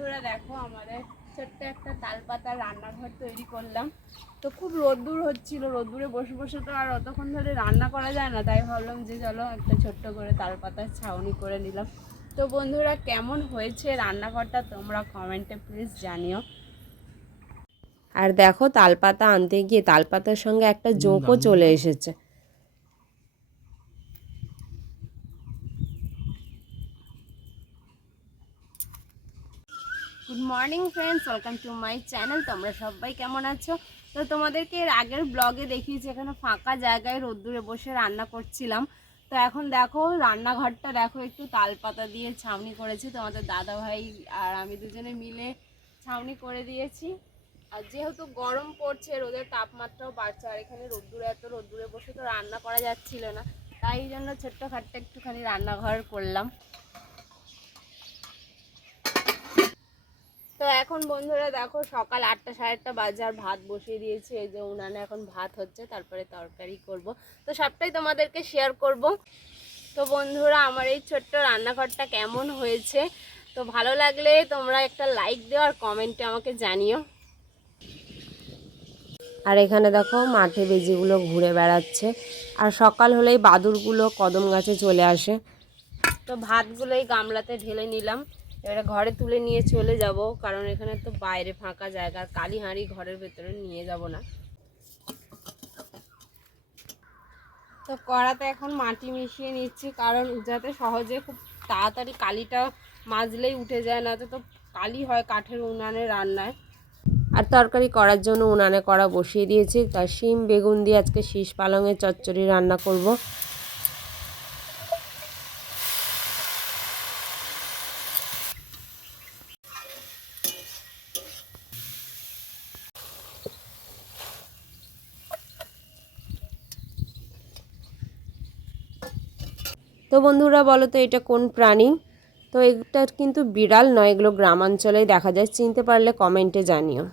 বন্ধুরা দেখো আমাদের ছোট্ট একটা তালপাতা রান্নাঘর তৈরি করলাম। তো খুব রোদ্দুর হচ্ছিল রোদ্দুরে বসে বসে তো আর অতক্ষণ ধরে রান্না করা যায় না তাই ভাবলাম যে চলো একটা ছোট্ট করে তালপাতার ছাউনি করে নিলাম। তো বন্ধুরা কেমন হয়েছে রান্নাঘরটা তোমরা কমেন্টে প্লিজ জানিও। আর দেখো তালপাতা আনতে গিয়ে তালপাতার সঙ্গে একটা জোঁকও চলে এসেছে। Good morning friends welcome to my channel তোমরা সবাই কেমন আছো? তো তোমাদেরকে এর আগের ব্লগে দেখিয়েছি, এখানে ফাঁকা জায়গায় রোদ্দুরে বসে রান্না করছিলাম। তো এখন দেখো, রান্নাঘরটা দেখো, একটু তালপাতা দিয়ে ছাউনি করেছি। তোমাদের দাদা ভাই আর আমি দুজনে মিলে ছাউনি করে দিয়েছি। আর যেহেতু গরম পড়ছে, রোদের তাপমাত্রাও বাড়ছে, আর এখানে রোদ্দুরে, এত রোদ্দুরে বসে তো রান্না করা যাচ্ছিল না। তাই জন্য ছোট্টখাট্ট একটুখানি রান্নাঘর করলাম। তো এখন বন্ধুরা দেখো সকাল আটটা, সাড়ে আটটা বাজার ভাত বসিয়ে দিয়েছি। এই যে উনানে এখন ভাত হচ্ছে, তারপরে তরকারি করব। তো সবটাই তোমাদেরকে শেয়ার করব। তো বন্ধুরা আমার এই ছোট্ট রান্নাঘরটা কেমন হয়েছে? তো ভালো লাগলে তোমরা একটা লাইক দিও আর কমেন্টে আমাকে জানিও। আর এখানে দেখো মাঠে বেজিগুলো ঘুরে বেড়াচ্ছে। আর সকাল হলেই বাদুরগুলো কদম গাছে চলে আসে। তো ভাতগুলো এই গামলাতে ঢেলে নিলাম। এবারে ঘরে তুলে নিয়ে চলে যাব, কারণ এখানে তো বাইরে ফাঁকা জায়গা কালি হাঁড়ি ঘরের ভেতরে নিয়ে যাব না। তো কড়াতে এখন মাটি মিশিয়ে নিচ্ছি, কারণ যাতে সহজে খুব তাড়াতাড়ি কালিটা মাজলেই উঠে যায় না তো তো কালি হয় কাঠের উনানে রান্নায়। আর তরকারি করার জন্য উনানে কড়া বসিয়ে দিয়েছি। তার শিম, বেগুন দিয়ে আজকে শীষ পালংয়ের চচ্চড়ি রান্না করব। তো বন্ধুরা বলো তো, এটা কোন প্রাণী? তো এটা কিন্তু বিড়াল নয়, এগুলো গ্রামাঞ্চলেই দেখা যায়। চিনতে পারলে কমেন্টে জানিও।